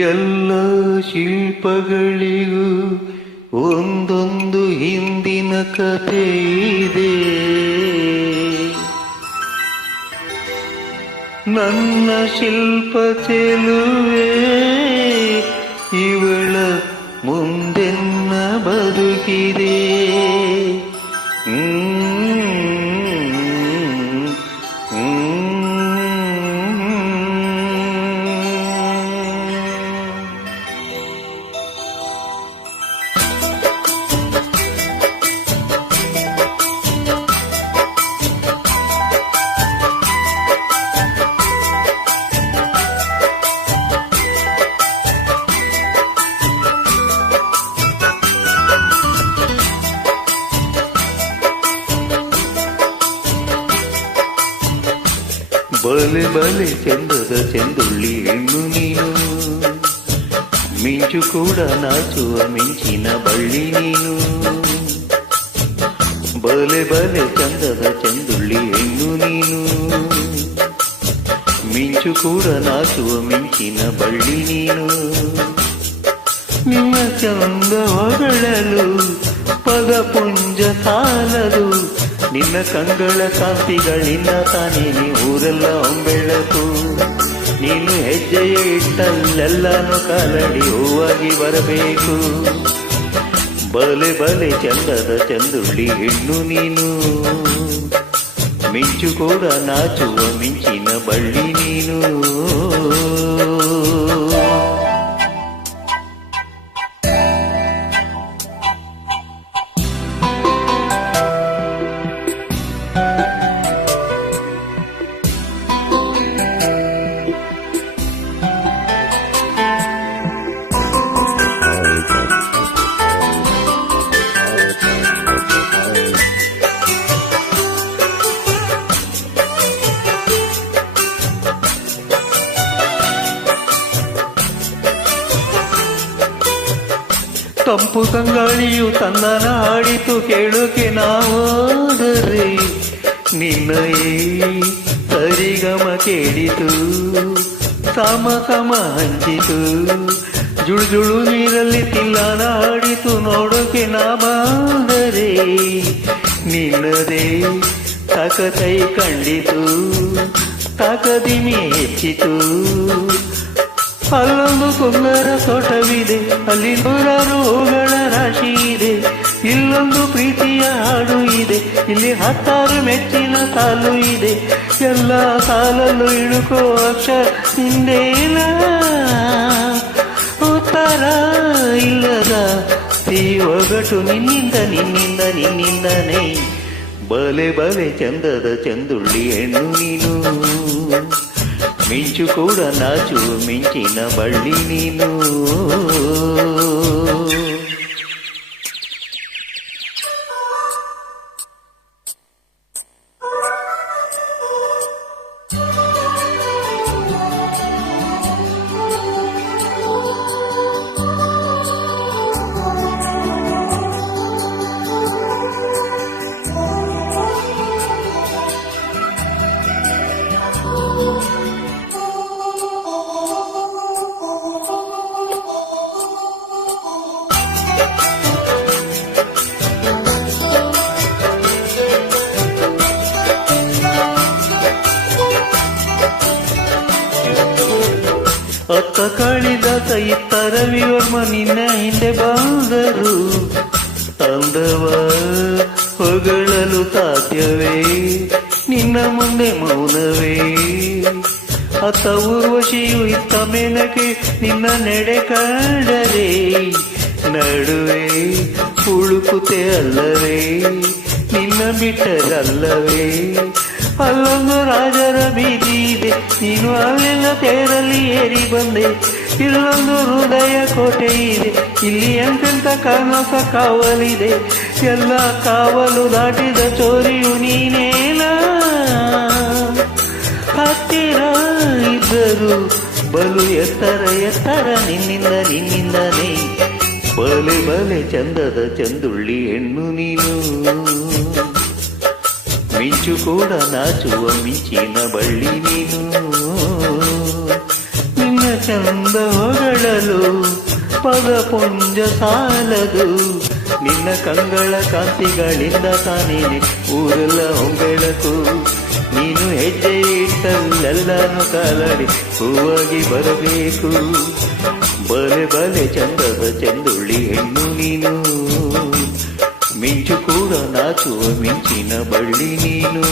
ಎಲ್ಲ ಶಿಲ್ಪಗಳಿಗೂ ಒಂದೊಂದು ಹಿಂದಿನ ಕಥೆ ಇದೆ. ನನ್ನ ಶಿಲ್ಪ ಚೆಲುವೆ ಇವಳ ಮುಂದೆನ್ನ ಬದುಕಿದೆ. ಬಲೆ ಬಲೆ ಚಂದದ ಚೆಂದುಳ್ಳಿ ಹೆಣ್ಣು ನೀನು, ಮಿಂಚು ಕೂಡ ನಾಚುವ ಮಿಂಚಿನ ಬಳ್ಳಿ ನೀನು. ಬಲೆ ಬಲೆ ಚಂದದ ಚೆಂದುಳ್ಳಿ ಹೆಣ್ಣು ನೀನು, ಮಿಂಚು ಕೂಡ ನಾಚುವ ಮಿಂಚಿನ ಬಳ್ಳಿ ನೀನು. ನಿನ್ನ ಚಂದ ಹೊಗಳಲು ಪದ ಪುಂಜ ಸಾಲದು, ನಿನ್ನ ಕಂಗಳ ಕಾಂತಿಗಳಿಂದ ತಾನೇನೆ ಊರೆಲ್ಲ ಬೆಳಕು. ನೀನು ಹೆಜ್ಜೆಯ ಇಟ್ಟಲ್ಲೆಲ್ಲಾನು ಕಾಲಡಿ ಹೂವಾಗಿ ಬರಬೇಕು. ಬಲೆ ಬಲೆ ಚಂದದ ಚಂದುಳ್ಳಿ ಹೆಣ್ಣು ನೀನು, ಮಿಂಚು ಕೂಡ ನಾಚುವ ಮಿಂಚಿನ ಬಳ್ಳಿ ನೀನು. ತಂಪು ತಂಗಾಳಿಯು ತನ್ನನ ಹಾಡಿತು ಕೇಳುಕೆ ನಾವೋದರೆ, ನಿನ್ನ ಸರಿಗಮ ಕೇಳಿತು ಸಮ ಸಮ ಹಂಚಿತು. ಜುಳು ಜುಳು ನೀರಲ್ಲಿ ತಿಲ್ಲನ ಹಾಡಿತು ನೋಡೋಕೆ ನಾ ಬಂದರೆ, ನಿನ್ನದೇ ತಾಕತೈ ಕಂಡಿತು ತಾಕದಿಮಿ ಹೆಚ್ಚಿತು. ಅಲ್ಲೊಂದು ಸುಂದರ ತೋಟವಿದೆ, ಅಲ್ಲಿ ನೂರಾರು ಹೂಗಳ ರಾಶಿ ಇದೆ. ಇಲ್ಲೊಂದು ಪ್ರೀತಿಯ ಹಾಡು ಇದೆ, ಇಲ್ಲಿ 10 ಮೆಚ್ಚಿನ ಸಾಲು ಇದೆ. ಎಲ್ಲ ಸಾಲಲ್ಲೂ ಇಳುಕೋ ಅಕ್ಷರ ನಿಂದೇನ, ಉತ್ತರ ಇಲ್ಲದ ಈ ಒಗಟು ನಿನ್ನಿಂದ ನಿನ್ನಿಂದ ನಿನ್ನಿಂದನೇ. ಬಲೆ ಬಲೆ ಚಂದದ ಚಂದುಳ್ಳಿ ಹೆಣ್ಣು ನೀನು, ಮಿಂಚು ಕೂಡ ನಾಚುವ ಮಿಂಚಿನ ಬಳ್ಳಿ ನೀನು. ಅತ್ತ ಕಾಳಿದಾಸ ಇತ್ತ ರವಿವರ್ಮ ನಿನ್ನ ಹಿಂದೆ ಬಂದರು. ಅಂದವ ಹೊಗಳಲು ಸಾಧ್ಯವೇ ನಿನ್ನ ಮುಂದೆ ಮೌನವೇ. ಅತ್ತ ಊರ್ವಶಿಯು ಇತ್ತ ಮೇಲಕ್ಕೆ ನಿನ್ನ ನೆಡೆ ಕಂಡರೆ, ನಡುವೆ ಹುಳುಕುತೆ ಅಲ್ಲವೇ ನಿನ್ನ ಬಿಟ್ಟರಲ್ಲವೇ. ಅಲ್ಲೊಂದು ರಾಜರ ಬೀದಿ ಇದೆ, ನೀನು ಅಲ್ಲೆಲ್ಲ ತೇರಲ್ಲಿ ಏರಿ ಬಂದೆ. ಇಲ್ಲೊಂದು ಹೃದಯ ಕೋಟೆ ಇದೆ, ಇಲ್ಲಿ ಎಂತೆಂತ ಕನಸ ಕಾವಲಿದೆ. ಎಲ್ಲ ಕಾವಲು ದಾಟಿದ ಚೋರಿಯು ನೀನೇನ, ಹತ್ತಿರ ಇದ್ದರು ಬಲು ಎತ್ತರ ಎತ್ತರ ನಿನ್ನಿಂದ ನಿನ್ನಿಂದನೇ. ಬಲೆ ಬಲೆ ಚಂದದ ಚಂದುಳ್ಳಿ ಹೆಣ್ಣು ನೀನು, ಮಿಂಚು ಕೂಡ ನಾಚುವ ಮಿಂಚಿನ ಬಳ್ಳಿ ನೀನು. ನಿನ್ನ ಚಂದ ಹೊಗಳಲು ಪದ ಪುಂಜ ಸಾಲದು. ನಿನ್ನ ಕಂಗಳ ಕಾಂತಿಗಳಿಂದ ತಾನೇನೆ ಊರೆಲ್ಲ ಹೊಂಬೆಳಕು. ನೀನು ಹೆಜ್ಜೆ ಇಟ್ಟಲ್ಲೆಲ್ಲನೂ ಕಾಲಡಿ ಹೂವಾಗಿ ಬರಬೇಕು. ಬಲೆ ಬಲೆ ಚಂದದ ಚೆಂದುಳ್ಳಿ ಹೆಣ್ಣು ನೀನು, ಮಿಂಚು ಕೂಡ ನಾಚುವ ಮಿಂಚಿನ ಬಳ್ಳಿ ನೀನು.